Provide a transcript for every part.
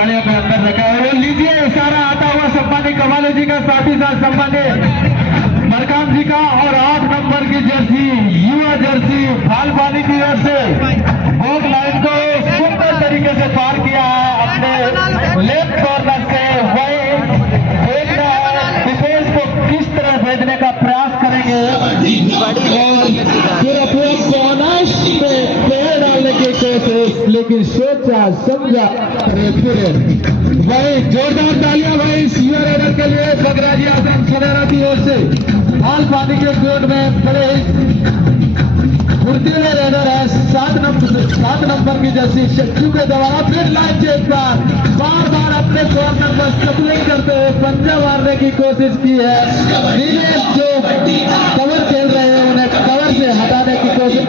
खिलाड़ियों को अंदर रखा है। वो लीजिए इशारा आता हुआ सम्मानित कमाले जी का, साथ ही साथ सम्मानित मरकाम जी का, और 8 नंबर की जर्सी, युवा जर्सी भालपानी की ओर से वोट लाइन को सुंदर तरीके से पार किया है अपने लेफ्ट कॉर्नर से। वही देख रहा है डिफेंस को किस तरह भेजने का प्रयास करेंगे, फिर अपने बोनस पे पैर डालने की कोशिश, लेकिन सोचा समझा फिर वही जोरदार तालियां भाई युवा रेडर के लिए बगराजी आजम सरेरा की ओर से। भालपानी के कोर्ट में बड़े फुर्तीले रेडर है, 7 नंबर की जर्सी शक्तियों के द्वारा फिर लाइन चेक पर बार बार अपने कॉर्नर पर स्टपलिंग करते हुए पंजा मारने की कोशिश की है। नीलेश जो कवर खेल रहे हैं उन्हें कवर से हटाने की कोशिश,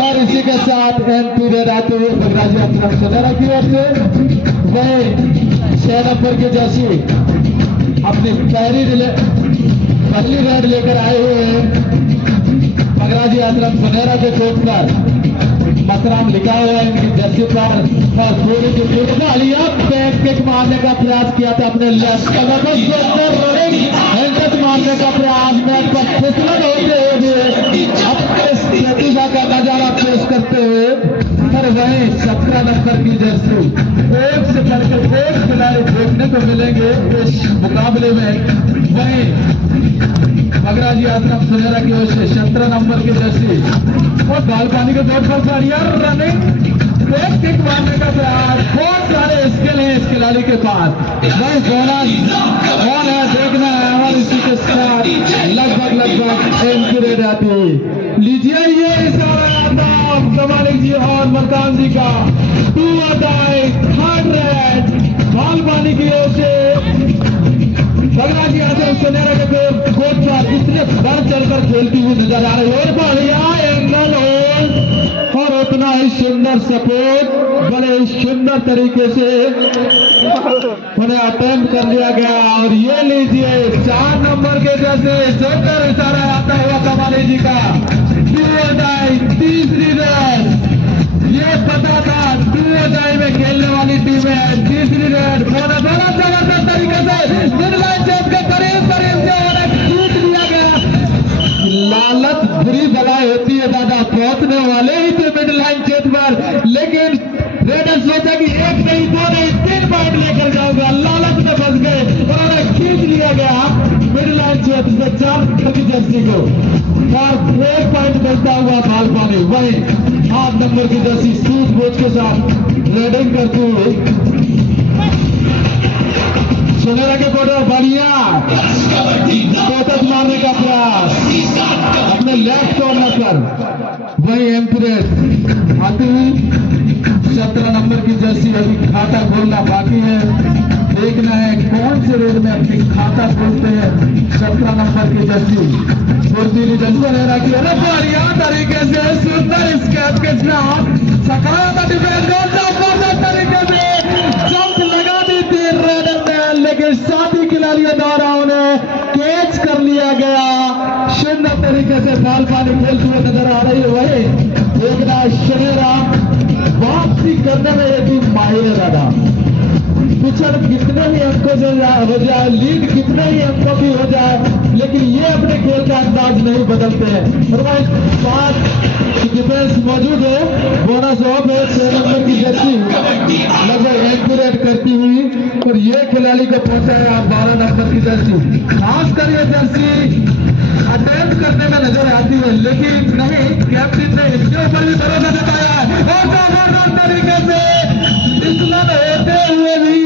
और इसी के साथ एंट्री रेड आते हुए बगराजी आजम सरेरा की ओर से। वही 6 नंबर की जर्सी अपनी पहली रेड लेकर आए हुए हैं। बगराजी आश्रम सुनेरा के कोर्ट पर मसराम लिखा हुआ है इनकी जर्सी पर, और थोड़ी सी फुटबॉलिया बैक किक मारने का प्रयास किया था अपने लेफ्ट कमर पर, हैंडट मारने का प्रयास मैच पर फिसलन होते हुए अपने प्रतिभा का नजारा पेश करते हुए। पर वहीं 17 नंबर की जर्सी, एक से बढ़कर एक खिलाड़ी देखने को मिलेंगे इस मुकाबले में। वहीं बगराजी आश्रम सुनेरा की ओर से 17 नंबर की जर्सी और भालपानी के दौड़ पर रनिंग बैक किक मारने का प्रयास, बहुत सारे स्किल है इस खिलाड़ी के पास। वही बोनस कौन है देखना है, और इसी के साथ लगभग एंट्री आती है। लीजिए ये इशारा कमालिक जी और मरकाम जी का 2 अदाई 3rd रेड भालपानी की ओर से। बगराजी आश्रम सुनेरा के कोर्ट पर इतने बढ़ चढ़कर खेलती हुई नजर आ रही है, और बढ़िया एंगल और उतना ही सुंदर सपोर्ट, बड़े सुंदर तरीके से उन्हें अटेम्प्ट कर लिया गया। और ये लीजिए 4 नंबर के जैसे जोकर इशारा आता हुआ कमाली जी का 2 अदाई 3री रेड। ये पता था 2 अदाई में खेलने वाली टीम है, 3री रेड बड़ा जबरदस्त तरीके से मिडलाइन चेक के करीब से उन्हें खींच लिया गया। लालच बुरी बलाई होती है दादा, पहुंचने वाले ही थे मिडलाइन चेक पर, लेकिन रेडर सोचा कि 1 नहीं 2 नहीं 3 पॉइंट लेकर जाऊंगा, लालच में फंस गए और उन्हें खींच लिया गया मिडलाइन चेक से 4 नंबर की जर्सी को, और 1 पॉइंट मिलता हुआ भालपानी। वही 8 नंबर की जर्सी सूझबूझ के साथ रेडिंग करती हुई सुनेरा के बॉर्डर बढ़िया तोतक मारने का प्रयास अपने लेफ्ट कॉर्नर पर। वही एम्प्रेस आती हुई 17 नंबर की जर्सी, अभी खाता खोलना बाकी है, देखना है कौन से रेड में अपनी खाता खोलते हैं। 17 नंबर की जर्सी फुर्तीली सुनेरा की बढ़िया तरीके से सुंदर स्कैप के साथ सकारात्मक डिफेंस तरीके से जंप लगा दी थी रेडर ने, लेकिन साथी खिलाड़ियों द्वारा उन्हें कैच कर लिया गया। सुंदर तरीके से भालपानी खेलते हुए नजर आ रही है। वही देखना सुनेरा वापसी करने में ये टीम माहिर है दादा, पिछड़ कितने ही अंकों से हो जाए, लीड कितने ही अंकों की हो जाए, लेकिन ये अपने खेल का अंदाज नहीं बदलते हैं। और भाई 5 डिफेंस मौजूद है, बोनस ऑफ है 6 नंबर की जर्सी लगभग एक्यूरेट करती हुई, और ये खिलाड़ी को पहुंचा है आप 12 नंबर की जर्सी। खासकर ये जर्सी अटेम्प्ट करने में नजर आती है, लेकिन नहीं, कैप्टन ने इसके ऊपर भी भरोसा जताया है, और जबरदस्त तरीके से फिसलन होते हुए भी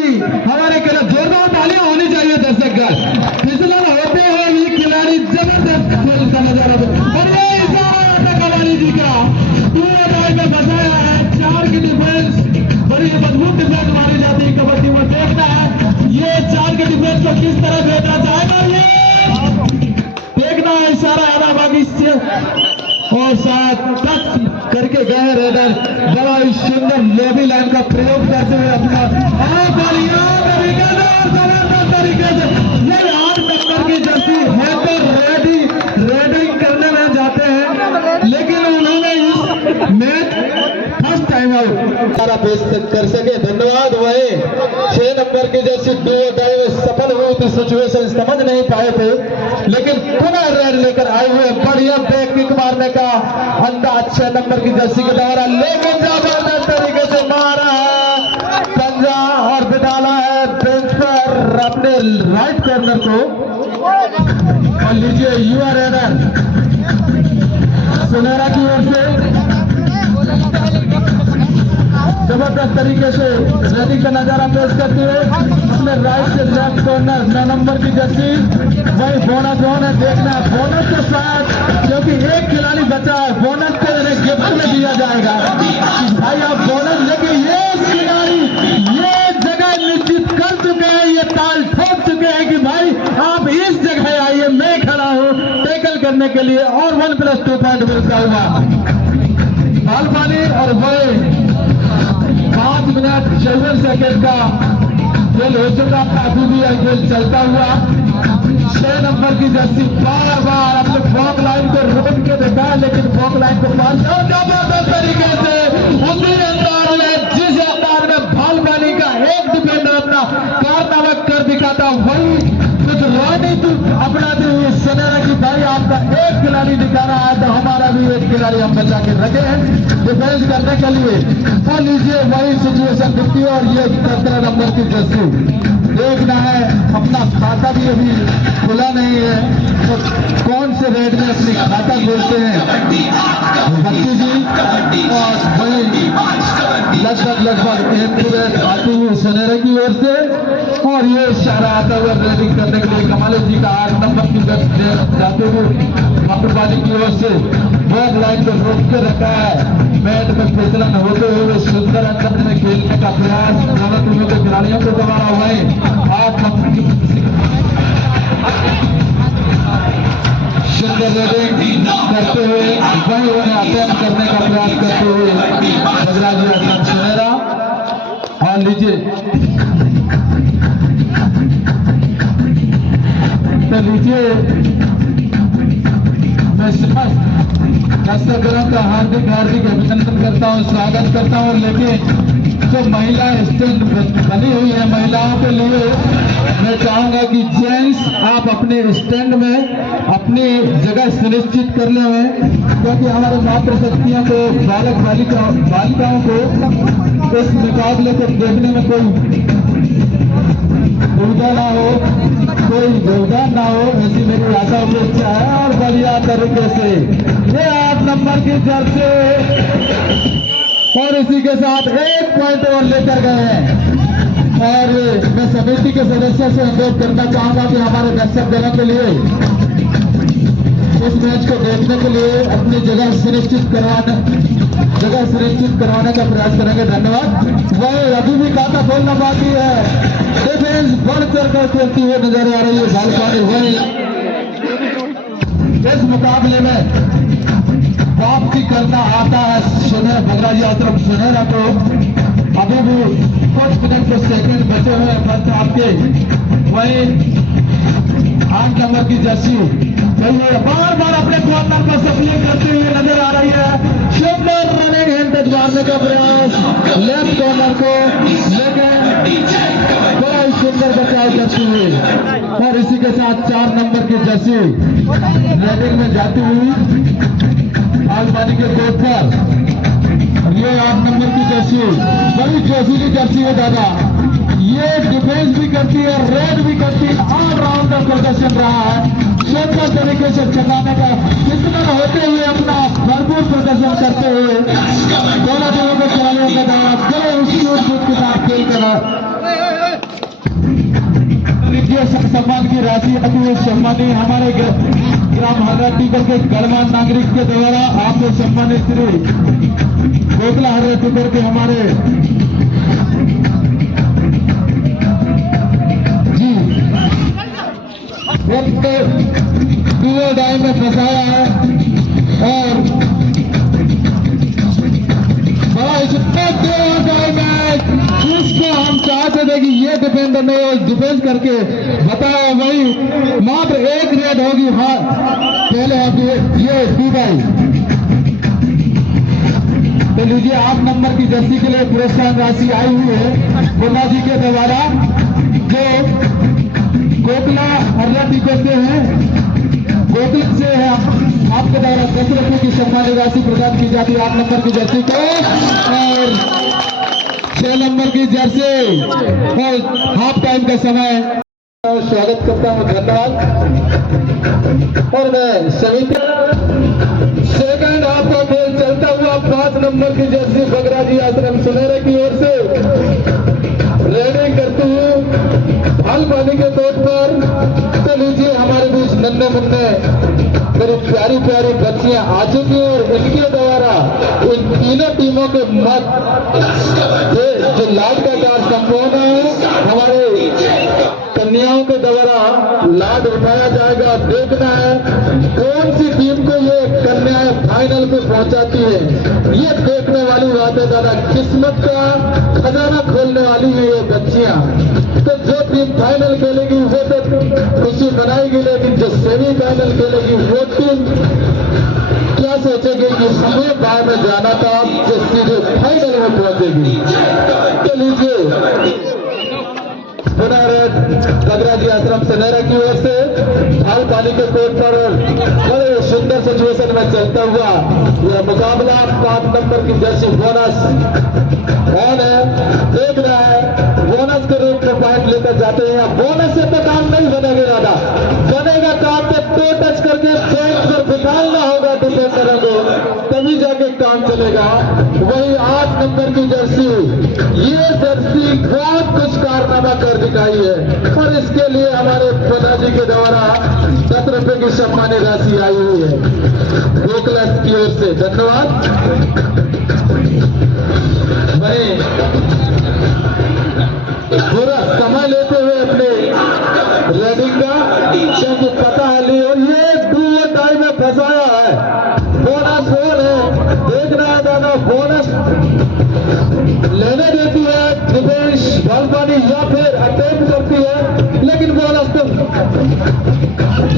हमारे खिलाफ जोरदार तालियां होनी चाहिए दर्शक, फिसलन होते हुए भी खिलाड़ी जबरदस्त खेल का नजारा, और ये इशारा कमाली जी का 2 अदाई में बचाया है। 4 की डिफेंस बड़ी मजबूत डिफेंस मारी जाती है कबड्डी में, देखना है ये 4 के डिफेंस को किस तरह भेजना चाहेगा, ये देखना है। इशारा है बाकी से और शायद टच करके गए रेडर, बड़ा ही सुंदर लोबी लाइन का प्रयोग करते हुए अपना तरीके से ये 8 नंबर की जर्सी है तो रेडिंग करने में जाते हैं, लेकिन उन्होंने इस मैच फर्स्ट टाइम आउट सारा पेश कर सके। धन्यवाद। वही 6 नंबर की जर्सी डू और डाई में सफल हुई थी, सिचुएशन समझ नहीं पाए थे, लेकिन पुनः रेड लेकर आए हुए बढ़िया बैक किक मारने का अंदाज 6 नंबर की जर्सी के द्वारा, लेकिन जबरदस्त तरीके से मारा है पंजा और बिठाला है बेंच पर अपने राइट कॉर्नर को। और लीजिए युवा रेडर सुनहरा की ओर से जबरदस्त तरीके से रेडिंग का नजारा पेश करते हुए अपने राइट से लेफ्ट कॉर्नर 9 नंबर की जर्सी, वही बोनस जोन है, देखना है बोनस के साथ, क्योंकि एक खिलाड़ी बचा है, बोनस को इन्हें गिफ्ट में दिया जाएगा भाई आप बोनस, लेकिन ये खिलाड़ी ये जगह निश्चित कर चुके हैं, ये ताल ठोक चुके हैं कि भाई आप इस जगह आइए, मैं खड़ा हूं टैकल करने के लिए, और 1+2 पॉइंट मिलता हुआ बाल पानी। और वही 5 मिनट 54 सेकेंड का खेल हो चुका, अभी भी यह खेल चलता हुआ। 6 नंबर की जर्सी बार बार अपने बॉक लाइन को रोक के देखा, लेकिन बॉक लाइन को पार जबरदस्त तरीके से उसी अंदाज में, जिस अंदाज में भाल पानी का एक डिफेंडर अपना कारनामा कर दिखाता, वही कुछ रणनीति अपनाते हुए सुनहरा की भाई आपका एक खिलाड़ी दिखा रहा है, तो हमारा भी एक खिलाड़ी हम बचा के रखे हैं डिफेंस करने के लिए। तो लीजिए वही सिचुएशन दिखती है, और ये 17 नंबर की जर्सी देखना है, अपना खाता भी अभी खुला नहीं है, तो कौन से रेट में अपनी खाता खोलते हैं भक्ति जी, और वही लगभग आती हुई सुनहरे की ओर से, और ये इशारा आता हुआ रेडिंग करने के लिए कमाल जी का 8 नंबर की जाते हुए मातृवादी की ओर से बॉल लाइन को रोक के रखा है, मैच में फिसलन होते हुए सुंदर अंदाज में खेलने का प्रयास दोनों टीमों के खिलाड़ियों को दबाना हुआ है। 8 नंबर की सुंदर रेडिंग करते हुए वही उन्हें अटेम्प्ट करने का प्रयास करते हुए बजराजी असलम सुनहरा। और लीजिए तो लीजिए मैं समस्त दर्शकों का हार्दिक अभिनंदन करता हूं, स्वागत करता हूं, लेकिन जो महिला स्टैंड बनी हुई है महिलाओं के लिए, मैं चाहूंगा कि जेंट्स आप अपने स्टैंड में अपनी जगह सुनिश्चित कर ले हुए, क्योंकि हमारे मातृ शक्तियों को बालक बालिकाओं को इस मुकाबले को देखने में कोई दुविधा ना हो, कोई व्यवधान ना हो, ऐसी मेरी आशा अपेक्षा है। और बढ़िया तरीके से ये 8 नंबर की जर्सी, और इसी के साथ 1 पॉइंट और लेकर गए हैं। और मैं समिति के सदस्यों से अनुरोध करना चाहूंगा कि हमारे दर्शक दलों के लिए इस मैच को देखने के लिए अपनी जगह सुनिश्चित करवाने का प्रयास करेंगे। धन्यवाद। वही अभी भी खाता खोलना बाकी है, डिफेंस बढ़ चढ़ कर खेलती हुई नजर आ रही है भालपानी। वही इस मुकाबले में वापसी करना आता है सुनहरा बजराजी आश्रम सुनहरा को। अभी भी कुछ मिनट के सेकंड बचे हुए बस आपके। वही 8 नंबर की जर्सी बार बार अपने कॉर्नर पर सक्रिय करते हुए नजर आ रही है। सुंदर रनिंग हैंड मारने का प्रयास लेफ्ट कॉर्नर को, लेकिन बड़ा ही सुंदर बचाव करती हुई। और इसी के साथ 4 नंबर की जर्सी रेडिंग में जाती हुई आलमानी के कोर्ट पर। ये 8 नंबर की जर्सी बड़ी जोशीली जर्सी है दादा, ये डिफेंस भी करती है, रेड भी करती है, ऑलराउंडर प्रदर्शन रहा है। सुंदर तरीके से चलाने का कितना होते हुए अपना भरपूर प्रदर्शन करते हुए दोनों टीमों के खिलाड़ियों के द्वारा बड़े उत्साह के साथ खेल कर सम्मान की राशि आती है। सम्मानी हमारे ग्राम हर्रा टीकर के गणमान्य नागरिक के द्वारा आपको सम्मानित श्री गोखला हर्रा टीकर के हमारे डुओ डाई में फंसाया है, और बड़ा इसको हम चाहते थे कि ये डिफेंडर ने डिफेंस करके बताया, वही मात्र 1 रेड होगी। हाँ पहले आप ये दुबई तो लीजिए 8 नंबर की जर्सी के लिए पुरस्कार राशि आई हुई है मुन्ना जी के द्वारा, जो कोकला हरिया टिकट से है, कोकला से है। आपके द्वारा 10 रुपये की सम्मान राशि प्रदान की जाती है 8 नंबर की जर्सी को, और 6 नंबर की जर्सी और हाफ टाइम का समय। स्वागत करता हूं, धन्यवाद। और मैं सभी सेकंड हाफ का खेल चलता हुआ 5 नंबर की जर्सी बगराजी आश्रम सुनहरे की ओर से रेडिंग करती हूँ भाल पानी के तौर पर। तो लीजिए हमारे बीच नन्हे मुन्ने मेरी प्यारी प्यारी बच्चियां आ चुकी हैं, और इनके द्वारा इन तीनों टीमों के मत जो लाड का कार्य संपूर्ण है, हमारे कन्याओं के द्वारा लाड उठाया जाएगा। देखना है कौन सी टीम को ये कन्याएं फाइनल पे पहुंचाती है, ये देखने वाली बात है दादा। किस्मत का खजाना खोलने वाली है ये बच्चियां। तो जो टीम फाइनल खेलेगी वो तो खुशी मनाएगी, लेकिन जो सेमीफाइनल खेलेगी वो टीम क्या सोचेगी कि हमें बाहर में जाना था, जो सीधे फाइनल में पहुंचेगी। तो लीजिए बगराजी आश्रम सुनहरा की ओर से भाल पानी के कोर्ट पर बड़े सुंदर सिचुएशन में चलता हुआ यह मुकाबला 5 नंबर की जर्सी बोनस कौन है देखना है। बोनस के रूप में पॉइंट लेकर जाते हैं। बोनस से तो काम नहीं बनेगा दादा, बनेगा काम तो टच करके बेंच पर बिठाना होगा डिफेंडरों को, तभी जाके काम चलेगा। वही 8 नंबर की जर्सी, ये जर्सी बहुत कुछ कारनामा कर दिखाई है, और इसके लिए हमारे पिताजी के द्वारा 10 रुपए की सम्मानित राशि आई हुई है गोकुला की ओर से। धन्यवाद। मैं पूरा समय लेते हुए अपने रेडिंग का, क्योंकि पता है ली, और ये 2 टाइम में फंसाया है। बोनस बोल है, देख रहा है दादा, बोनस लेने देती है दिपेश भालपानी या फिर अटेम्प्ट करती है, लेकिन बोनस तो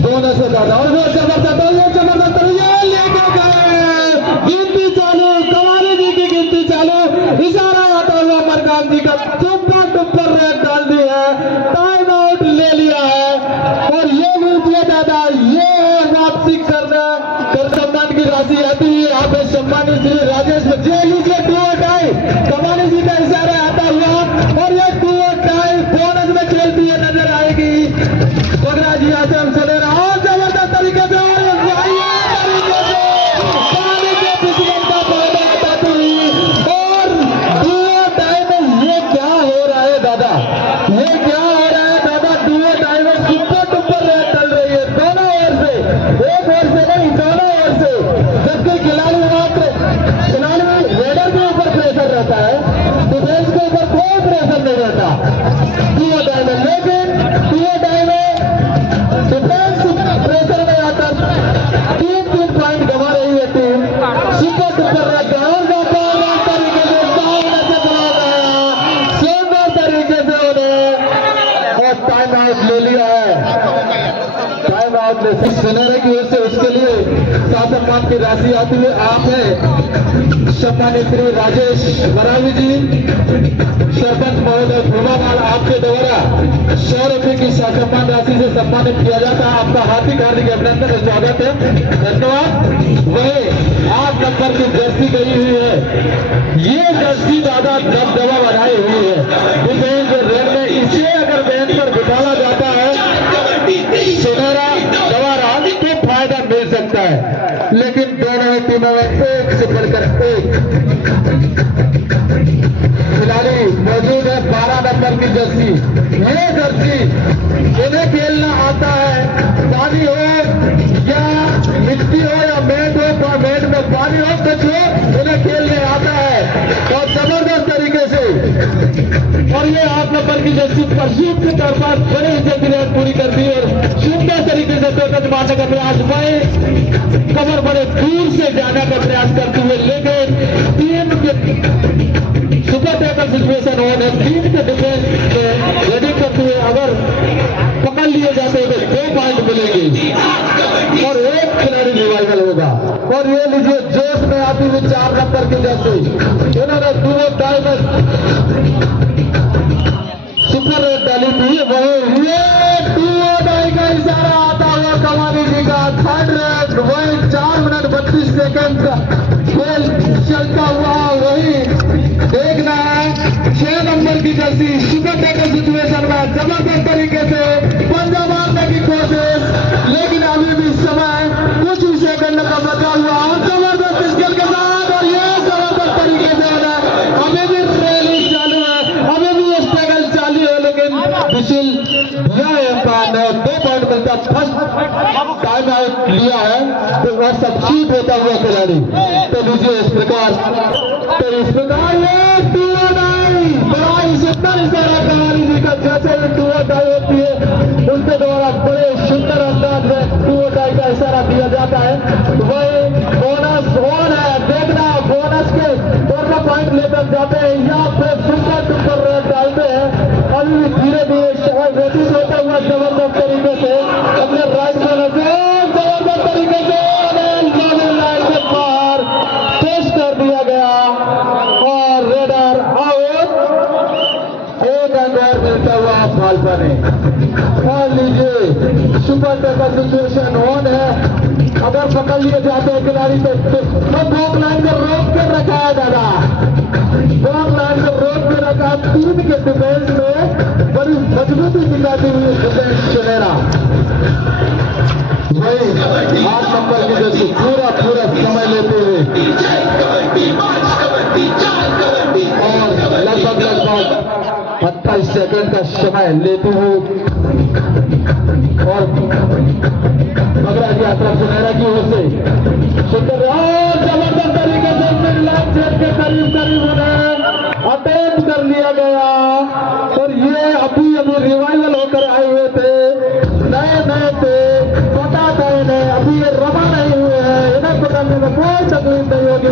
बोनस है दादा। और वो जबरदस्त ये लेके गए, गिनती चालू, कवाली जी की गिनती चालू, इशारा आता हुआ मरकान जी का टुप्पर रेड डाल दी है, टाइम आउट ले लिया है। और ये लीजिए दादा, ये वापसी करना कर सम्मान की राशि आती है यहाँ पे सम्मानित श्री राजेश जी। लीजिए 2 टाइम कमानी जी का इशारा आता हुआ, और ये 2 टाइम बोनस में खेलती है नजर आएगी बगराजी आश्रम सुनहरा। और जबरदस्त तरीके से पानी के पिछले का फायदा उठाती हुई, और 2 टाइम में ये क्या हो रहा है दादा, ये क्या हो रहा है दादा। 2 टाइम में टुप्पर रेड चल रही है दोनों ओर से, एक ओर से नहीं दोनों ओर से, जबकि खिलाड़ी रेडर के ऊपर प्रेशर रहता है, डिफेंस के ऊपर कोई प्रेशर नहीं रहता 2 टाइम में। लेकिन 2 टाइम में डिफेंस प्रेशर में आकर 3 पॉइंट गंवा रही है टीम। सुपर सुंदर तरीके से उन्हें और टाइम आउट ले लिया है। टाइम आउट ले सुनहरे की ओर से उसके लिए सम्मान की राशि आती है। आप है सम्मानित श्री राजेश बरावी जी, सरपंच महोदय फूमावाल, आपके द्वारा 100 रुपए की सम्मान राशि से सम्मानित किया जाता है। आपका हार्दिक अभिनंदन और स्वागत है, धन्यवाद। वही 8 नंबर की जर्सी गई हुई है, ये जर्सी दादा दबदबा बनाई हुई है डिफेंस रेड में। इसे अगर बेंच पर बिठाया जाता है सुनहरा द्वारा तो फायदा मिल सकता है, लेकिन दोनों टीमों में एक से बढ़कर एक खिलाड़ी मौजूद है। 12 नंबर की जर्सी, ये जर्सी इन्हें खेलना आता है, पानी हो या मिट्टी हो या मैट हो, मैट में पानी हो कुछ हो, इन्हें खेलने आता है और जबरदस्त तरीके से। और ये 8 नंबर की जर्सी परशूट के तौर पर बड़ी इज्जत पूरी करती है और सुंदर तरीके से टोकन मारने का प्रयास, वही कमर बड़े दूर से जाने का प्रयास करती है, लेकिन टीम के सुपर टैकल सिचुएशन होने टीम के डिफेंस रेडी करते हुए अगर पकड़ लिए जाते हैं तो 2 पॉइंट मिलेंगे और एक खिलाड़ी रिवाइवल होगा। और ये लीजिए जोश में आती हुई 4 नंबर की जर्सी, इन्होंने दूर डायमंड सुपर रेट डाली थी। वही ये दूर डाई का इशारा आता हुआ कमानी जी का 3rd रेट, वही 4 मिनट 32 सेकंड का खेल चलता हुआ। वही देखना है 6 नंबर की जर्सी सुपर टैकल सिचुएशन में जबरदस्त तरीके से पंजा मारने की कोशिश, लेकिन अभी भी समय कुछ ही सेकंड का बचा हुआ। जबरदस्त स्किल के साथ और ये जबरदस्त तरीके से हो रहा है। अभी भी ट्रेलिंग चालू है, अभी भी स्ट्रगल चालू है, लेकिन विशिल यह एम्पायर ने 2 पॉइंट मिलता। फर्स्ट टाइम आउट लिया है तो वह सब्सिट्यूट होता हुआ खिलाड़ी। तो लीजिए इस प्रकार ये टूअर डाई बड़ा ही सुंदर इशारा कहानी जी का, जैसे भी टूअर डाई होती है उनके द्वारा बड़े सुंदर अंदाज में टूअर डाई का इशारा दिया जाता है। वही बोनस ऑन है, देखना बोनस के दोनों पॉइंट लेकर जाते हैं या फिर सुपर सुपर रेट डालते हैं। अभी धीरे धीरे शहर व्यतीत होता हुआ जबरदस्त तरीके से अपने राइट बोनस से जबरदस्त तरीके से लाइन के बाहर पेश कर दिया गया और रेडर आउट। 1 अंक और मिलता हुआ भालपा ने। मान लीजिए सुपर टैकल सिचुएशन ऑन है, अगर पकड़ लिए जाते हैं खिलाड़ी तो ब्लॉक लाइन को रोक के रखा है दादा, ब्लॉक लाइन को रोक के रखा। 3 के डिफेंस में बड़ी मजबूती दिखाती हुई डिफेंस चुनेरा। वही 8 नंबर की जैसे पूरा समय लेते हुए और लगभग 28 सेकंड का समय लेते हुए और बगरा की यात्रा सुनहरा की ओर से सुंदर और जबरदस्त तरीके से मिड लाइन सेट के करीब उन्हें अटेम्प्ट कर लिया गया। और ये अभी रिवाइवल होकर आए हुए थे, नए थे, पता था इन्हें, अभी ये रमा नहीं हुए हैं, इन्हें पकड़ने में कोई तकलीफ नहीं होगी।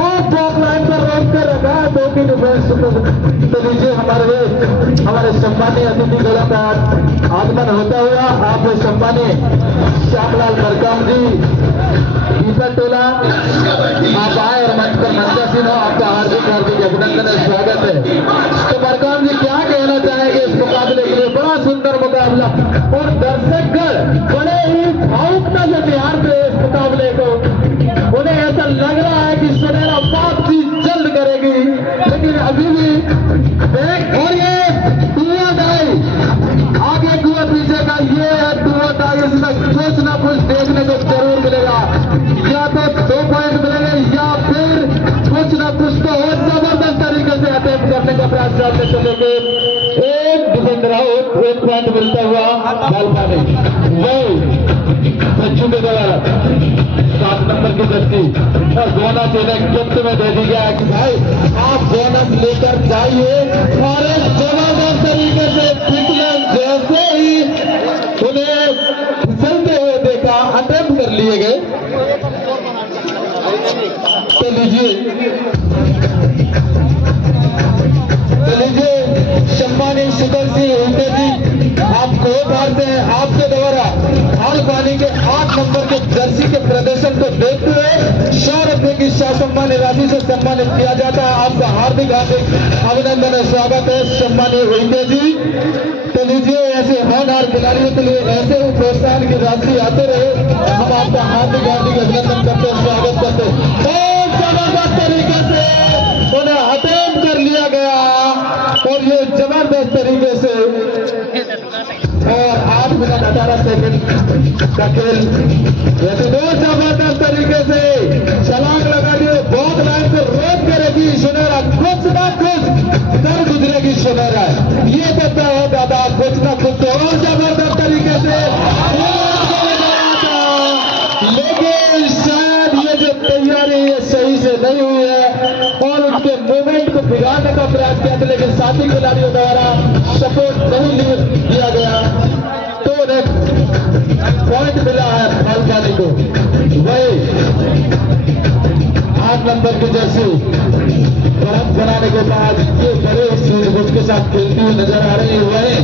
और ब्लॉक लाइन पर रोक के रखा है 2 की डिफेंस। तो लीजिए हमारे सम्मानीय अतिथि गणों का आगमन होता हुआ आप सम्मानीय श्यामलाल मरकाम जी दीपक टोला आप आए और मंच पर मंचासीन हो, आपका हार्दिक अभिनंदन और स्वागत है। तो मरकाम जी क्या कहना चाहेंगे इस मुकाबले के लिए? बड़ा सुंदर मुकाबला और दर्शकगण बड़े ही भावुक नजर निहारते हैं इस मुकाबले को। उन्हें ऐसा लग रहा है कि सुनहरा वापसी जल्द करेगी, लेकिन अभी भी और ये टूअर डाई आगे कुआ पीछे का, ये है टूअर डाई। इसमें कुछ ना कुछ देखने को जरूर मिलेगा, या तो 2 पॉइंट मिलेंगे या फिर कुछ ना कुछ तो और जबरदस्त तरीके से अटेम्प्ट करने का प्रयास करते चलेंगे। 1 डिफेंडर आउट, 1 पॉइंट मिलता हुआ भालपा ने। वही बच्चों के द्वारा 7 नंबर की जर्सी और बोनस इन्हें गिफ्ट में दे दी गया है कि भाई आप बोनस लेकर जाइए। और एक जबरदस्त तरीके से फिटनेस जैसे ही उन्हें फिसलते हुए देखा अटेम्प्ट कर लिए गए। तो लीजिए सम्मानित सुंदर सिंह उल्टे जी आपको भारते हैं, आपके द्वारा हाल पानी के 8 नंबर के जर्सी के प्रदर्शन को देखते हुए 100 रुपए की सम्मानित राशि से सम्मानित किया जाता है। आपका हार्दिक अभिनंदन और स्वागत है सम्मानित उल्टे जी। तो लीजिए ऐसे होनहार खिलाड़ियों के लिए ऐसे ही प्रोत्साहन की राशि आते रहे, हम आपका हार्दिक अभिनंदन करते हैं, स्वागत करते हैं। बहुत जबरदस्त तरीके से उन्हें अटेम्प्ट कर लिया गया और ये जबरदस्त तरीके से और 8 मिनट 18 सेकंड का खेल वैसे बहुत जबरदस्त तरीके से छलांग लगा दिए। बहुत लाइन को रोक करेगी सुनहरा, कुछ ना कुछ कर गुजरेगी सुनहरा, ये तो तय है दादा। कुछ ना कुछ तो और जबरदस्त तरीके से, लेकिन शायद ये जो तैयारी है सही से नहीं हुई है और उनके मूवमेंट को बिगाड़ने का प्रयास किया था, लेकिन साथी खिलाड़ियों द्वारा सपोर्ट नहीं दिया गया तो उन्हें पॉइंट मिला है भालपानी को। वही 8 नंबर की जर्सी बढ़त बनाने के बाद ये बड़े सूझबूझ के साथ खेलती हुई नजर आ रही है। वही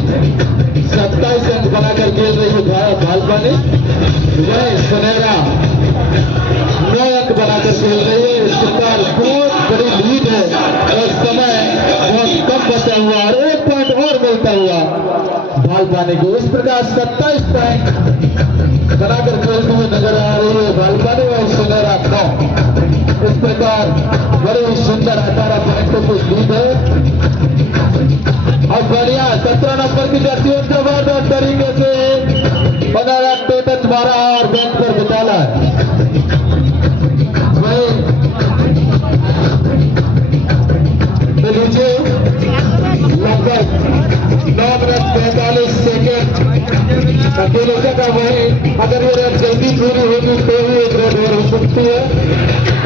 27 अंक बनाकर खेल रही है भालपानी। वही सुनहरा 9 अंक बनाकर खेल रही है। इस प्रकार बहुत बड़ी लीड है और समय बहुत कम बचा हुआ और 1 पॉइंट और मिलता हुआ भालपानी को। इस प्रकार 27 पॉइंट बनाकर खेलते हुए नजर आ रही है भालपानी और सुनहरा 9। इस प्रकार बड़ी सुंदर 18 पॉइंटों की लीड है। और बढ़िया 17 नंबर की जर्सी जबरदस्त तरीके से 15 टोटल मारा और बेंच पर बिताला। तो लीजिए लगभग 9 मिनट 45 सेकेंड अकेले का वही, अगर ये रन जल्दी पूरी होगी तो ही एक रन और हो सकती है।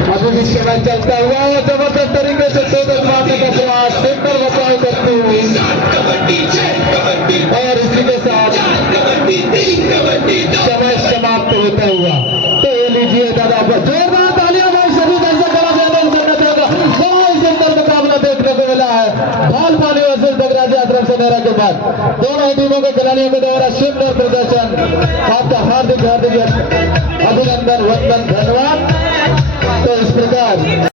अभी भी समय चलता हुआ है। जबरदस्त तरीके से टोटल मारने का प्रयास सेंटर बचाव करते हुए और इसी के साथ समय समाप्त होता हुआ। तो ये लीजिए दादा जोरदार तालियां भाई सभी दर्शक बहुत सुंदर मुकाबला देखने को मिला है भालपानी वर्सेस डगराजी आश्रम सुनहरा के बाद। दोनों टीमों के खिलाड़ियों के द्वारा सुंदर प्रदर्शन, आपका हार्दिक हार्दिक अभिनंदन, वंदन, धन्यवाद। तो इस प्रकार